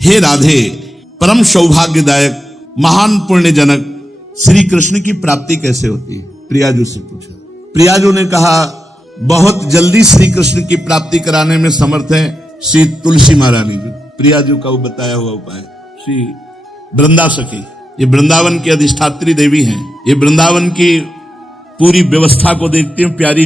हे राधे, परम सौभाग्यदायक महान पुण्यजनक श्री कृष्ण की प्राप्ति कैसे होती है? प्रियाजू से पूछा। प्रियाजू ने कहा, बहुत जल्दी श्री कृष्ण की प्राप्ति कराने में समर्थ है श्री तुलसी महारानी जी। प्रियाजू का वो बताया हुआ उपाय, श्री वृंदा सखी, ये वृंदावन की अधिष्ठात्री देवी हैं, ये वृंदावन की पूरी व्यवस्था को देखती हैं। प्यारे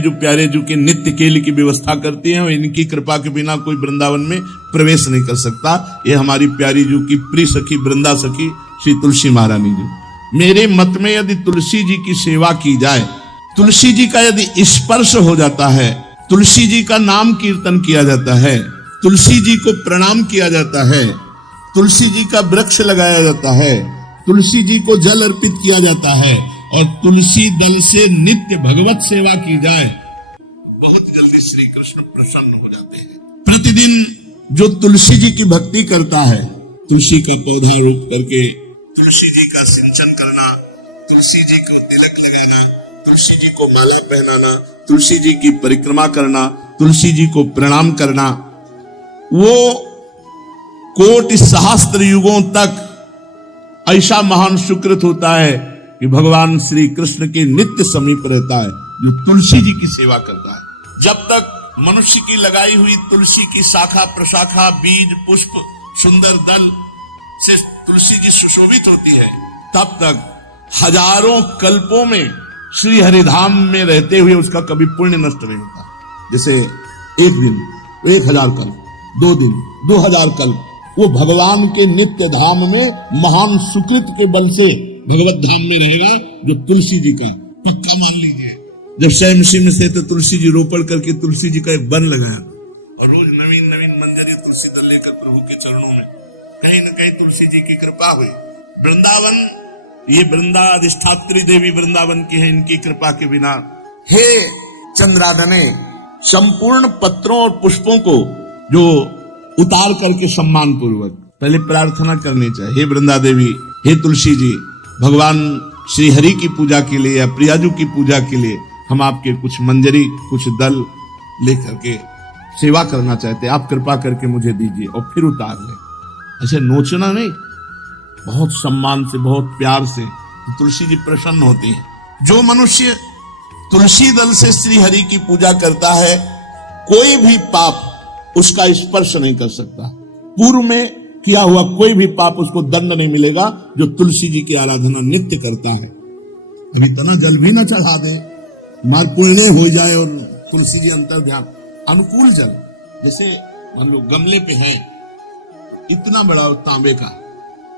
जो के नित्य केली की व्यवस्था करती हैं, और इनकी कृपा के बिना कोई वृंदावन में प्रवेश नहीं कर सकता। ये हमारी प्यारी जू की प्रिय सखी वृंदा सखी श्री तुलसी महारानी जी। मेरे मत में यदि तुलसी जी की सेवा की जाए, तुलसी जी का यदि स्पर्श हो जाता है, तुलसी जी का नाम कीर्तन किया जाता है, तुलसी जी को प्रणाम किया जाता है, तुलसी जी का वृक्ष लगाया जाता है, तुलसी जी को जल अर्पित किया जाता है, और तुलसी दल से नित्य भगवत सेवा की जाए, बहुत जल्दी श्री कृष्ण प्रसन्न हो जाते हैं। प्रतिदिन जो तुलसी जी की भक्ति करता है, तुलसी का पौधा रोप करके तुलसी जी का सिंचन करना, तुलसी जी को तिलक लगाना, तुलसी जी को माला पहनाना, तुलसी जी की परिक्रमा करना, तुलसी जी को प्रणाम करना, वो कोटि सहस्त्र युगों तक ऐसा महान सुकृत होता है कि भगवान श्री कृष्ण के नित्य समीप रहता है जो तुलसी जी की सेवा करता है। जब तक मनुष्य की लगाई हुई तुलसी की शाखा प्रशाखा बीज पुष्प सुंदर दल से तुलसी जी सुशोभित होती है, तब तक हजारों कल्पों में श्री हरिधाम में रहते हुए उसका कभी पुण्य नष्ट नहीं होता। जैसे एक दिन 1000 कल्प, 2 दिन 2000 कल्प, वो भगवान के नित्य धाम में महान सुकृत के बल से भगवत धाम में रहेगा, जो तुलसी जी का पक्का मान लीजिए। जब स्वयं में से तो तुलसी जी रोपण करके तुलसी जी का एक वन लगाया, और रोज नवीन मंजरी तुलसी दल लेकर प्रभु के चरणों में कहीं न कहीं तुलसी जी की कृपा हुई। वृंदावन, ये वृंदा अधिष्ठात्री देवी वृंदावन की है, इनकी कृपा के बिना हे चंद्रादने संपूर्ण पत्रों और पुष्पों को जो उतार करके सम्मान पूर्वक पहले प्रार्थना करनी चाहिए, हे वृंदा देवी, हे तुलसी जी, भगवान श्री हरि की पूजा के लिए या प्रियाजू की पूजा के लिए हम आपके कुछ मंजरी कुछ दल लेकर के सेवा करना चाहते हैं, आप कृपा करके मुझे दीजिए, और फिर उतार ले। ऐसे नोचना नहीं, बहुत सम्मान से बहुत प्यार से तो तुलसी जी प्रसन्न होती हैं। जो मनुष्य तुलसी दल से श्री हरि की पूजा करता है, कोई भी पाप उसका स्पर्श नहीं कर सकता। पूर्व में किया हुआ कोई भी पाप उसको दंड नहीं मिलेगा, जो तुलसी जी की आराधना नित्य करता है। यदि तना जल भी न चढ़ा दे, मार पुण्य हो जाए, और तुलसी जी अंतर ध्यान अनुकूल जल, जैसे मान लो गमले पे है इतना बड़ा तांबे का,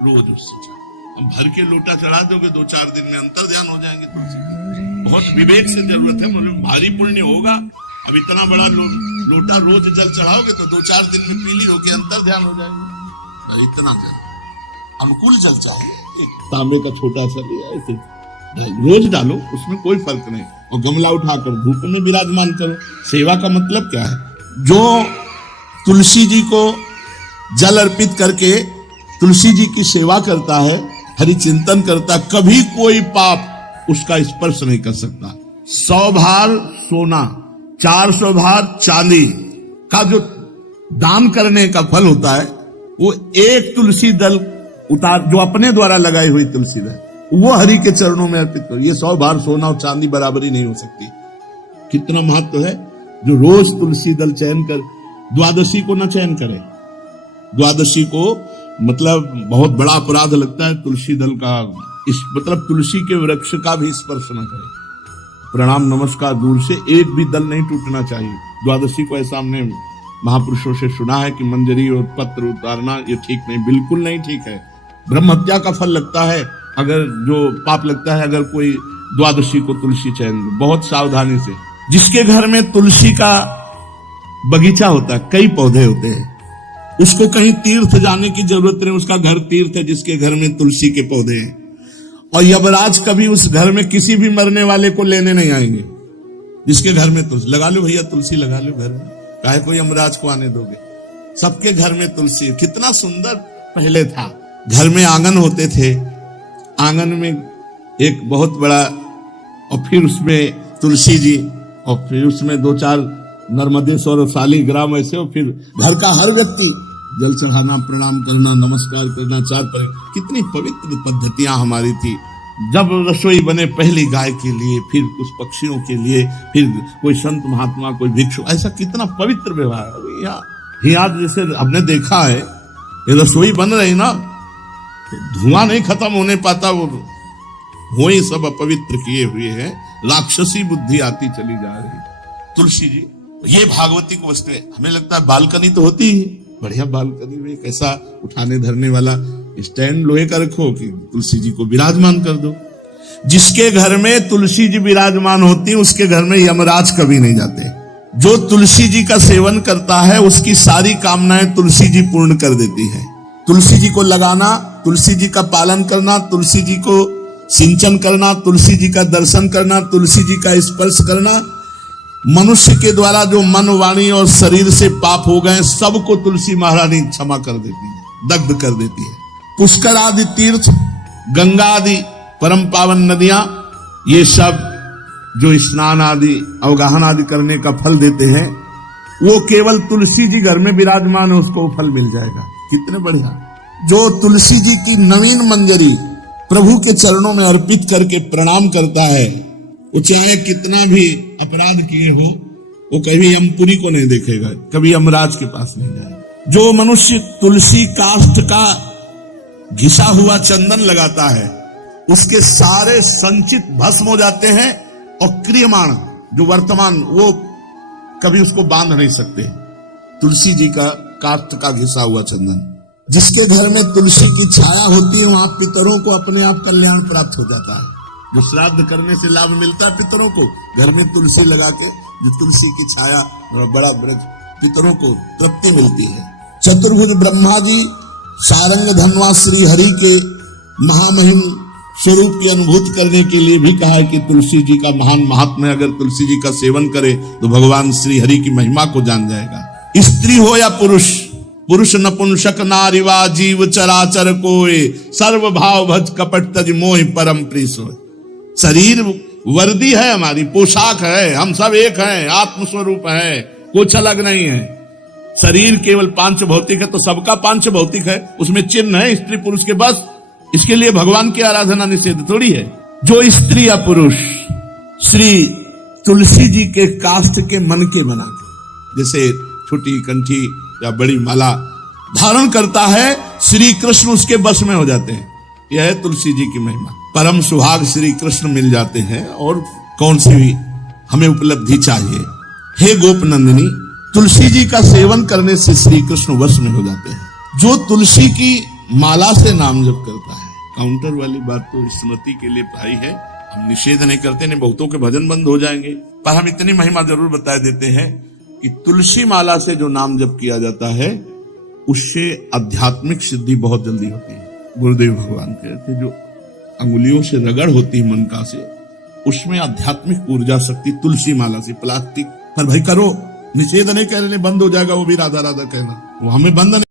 रोज उससे हम भर के लोटा चढ़ा दोगे 2-4 दिन में अंतर ध्यान हो जाएंगे तुलसी जी। बहुत विवेक से जरूरत है, मतलब भारी पुण्य होगा। अब इतना बड़ा लोटा रोज जल चढ़ाओगे तो 2-4 दिन में पीली होके अंतर ध्यान हो जाएगी। इतना जल अनुकूल जल चाहिए, तांबे का छोटा सा लिया, रोज डालो, उसमें कोई फर्क नहीं, और गमला उठाकर धूप में विराजमान करो। सेवा का मतलब क्या है? जो तुलसी जी को जल अर्पित करके तुलसी जी की सेवा करता है, हरि चिंतन करता, कभी कोई पाप उसका स्पर्श नहीं कर सकता। 100 भार सोना, 400 भार चांदी का जो दान करने का फल होता है, वो एक तुलसी दल उतार, जो अपने द्वारा लगाई हुई तुलसी दल, वो हरि के चरणों में अर्पित करो। ये 100 भार सोना और चांदी बराबरी नहीं हो सकती। कितना महत्व है। जो रोज तुलसी दल चयन कर, द्वादशी को न चयन करे, द्वादशी को मतलब बहुत बड़ा अपराध लगता है तुलसी दल का, इस मतलब तुलसी के वृक्ष का भी स्पर्श न करे। प्रणाम नमस्कार दूर से, एक भी दल नहीं टूटना चाहिए। द्वादशी को ऐसा हमने महापुरुषों से सुना है कि मंजरी और पत्र उतारना ये ठीक नहीं, बिल्कुल नहीं ठीक है। ब्रह्म हत्या का फल लगता है, अगर जो पाप लगता है अगर कोई द्वादशी को तुलसी चयन, बहुत सावधानी से। जिसके घर में तुलसी का बगीचा होता है, कई पौधे होते हैं, उसको कहीं तीर्थ जाने की जरूरत नहीं, उसका घर तीर्थ है जिसके घर में तुलसी के पौधे हैं। और यमराज कभी उस घर में किसी भी मरने वाले को लेने नहीं आएंगे जिसके घर में तुलसी। लगा लो भैया तुलसी लगा लो घर में, काहे को यमराज को आने दोगे? सबके घर में तुलसी। कितना सुंदर पहले था, घर में आंगन होते थे, आंगन में एक बहुत बड़ा, और फिर उसमें तुलसी जी, और फिर उसमें 2-4 नर्मदेश्वर और शालिग्राम ऐसे, और फिर घर का हर व्यक्ति जल चढ़ाना, प्रणाम करना, नमस्कार करना, कितनी पवित्र पद्धतियां हमारी थी। जब रसोई बने पहली गाय के लिए, फिर कुछ पक्षियों के लिए, फिर कोई संत महात्मा, कोई भिक्षु, ऐसा कितना पवित्र व्यवहार। आज जैसे हमने देखा है, ये रसोई बन रही ना, तो धुआं नहीं खत्म होने पाता, वो ही सब अपवित्र किए हुए हैं, राक्षसी बुद्धि आती चली जा रही। तुलसी जी, ये भागवती को वस्तु है। हमें लगता है बालकनी तो होती ही, बढ़िया बालकनी में एक ऐसा उठाने धरने वाला स्टैंड लोहे का रखो कि तुलसी जी को विराजमान कर दो। जिसके घर में तुलसी जी विराजमान होती, उसके घर में यमराज कभी नहीं जाते। जो तुलसी जी का सेवन करता है, उसकी सारी कामनाएं तुलसी जी पूर्ण कर देती है। तुलसी जी को लगाना, तुलसी जी का पालन करना, तुलसी जी को सिंचन करना, तुलसी जी का दर्शन करना, तुलसी जी का स्पर्श करना, मनुष्य के द्वारा जो मन, वाणी और शरीर से पाप हो गए, सबको तुलसी महारानी क्षमा कर देती है, दग्ध कर देती है। पुष्कर आदि तीर्थ, गंगा आदि परम पावन नदियां, ये सब जो स्नान आदि, अवगाहन आदि करने का फल देते हैं, वो केवल तुलसी जी घर में विराजमान है, उसको फल मिल जाएगा। कितने बढ़िया। जो तुलसी जी की नवीन मंजरी प्रभु के चरणों में अर्पित करके प्रणाम करता है, वो चाहे कितना भी अपराध किए हो, वो कभी यमपुरी को नहीं देखेगा, कभी यमराज के पास नहीं जाएगा। जो मनुष्य तुलसी काष्ठ का घिसा हुआ चंदन लगाता है, उसके सारे संचित भस्म हो जाते हैं, और क्रियमाण जो वर्तमान, वो कभी उसको बांध नहीं सकते। तुलसी जी का काष्ठ का घिसा हुआ चंदन। जिसके घर में तुलसी की छाया होती है, वहां पितरों को अपने आप कल्याण प्राप्त हो जाता है। जो श्राद्ध करने से लाभ मिलता है पितरों को, घर में तुलसी लगा के, जो तुलसी की छाया, बड़ा वृक्ष, पितरों को तृप्ति मिलती है। चतुर्भुज ब्रह्मा जी सारंग धनवा श्री हरि के महामहिम स्वरूप की अनुभूति करने के लिए भी कहा है कि तुलसी जी का महान महात्म्य, अगर तुलसी जी का सेवन करे तो भगवान श्री हरि की महिमा को जान जाएगा। स्त्री हो या पुरुष, पुरुष नपुंसक नारीवा जीव चराचर कोय, सर्व भाव भज कपट तज मोहि परम प्रिय सोय। शरीर वर्दी है, हमारी पोशाक है, हम सब एक हैं, आत्मस्वरूप है, कुछ अलग नहीं है। शरीर केवल पांच भौतिक है, तो सबका पांच भौतिक है, उसमें चिन्ह है स्त्री पुरुष के, बस। इसके लिए भगवान की आराधना निषेध थोड़ी है। जो स्त्री या पुरुष श्री तुलसी जी के काष्ठ के मन के बना के, जैसे छोटी कंठी या बड़ी माला धारण करता है, श्री कृष्ण उसके बस में हो जाते हैं। यह है तुलसी जी की महिमा। परम सुहाग श्री कृष्ण मिल जाते हैं, और कौन सी भी हमें उपलब्धि चाहिए। हे गोप नंदिनी, तुलसी जी का सेवन करने से श्री कृष्ण वश में हो जाते हैं। जो तुलसी की माला से नाम जप करता है, काउंटर वाली बात तो स्मृति के लिए भाई है, हम निषेध नहीं करते, नहीं बहुतों के भजन बंद हो जाएंगे, पर हम इतनी महिमा जरूर बता देते हैं कि तुलसी माला से जो नाम जप किया जाता है, उससे आध्यात्मिक सिद्धि बहुत जल्दी होती है। गुरुदेव भगवान कहते हैं, जो अंगुलियों से रगड़ होती है मन का से, उसमें आध्यात्मिक ऊर्जा शक्ति तुलसी माला से। प्लास्टिक पर भाई करो, निषेध नहीं कह रहे, बंद हो जाएगा, वो भी राधा राधा कहना, वो हमें बंद नहीं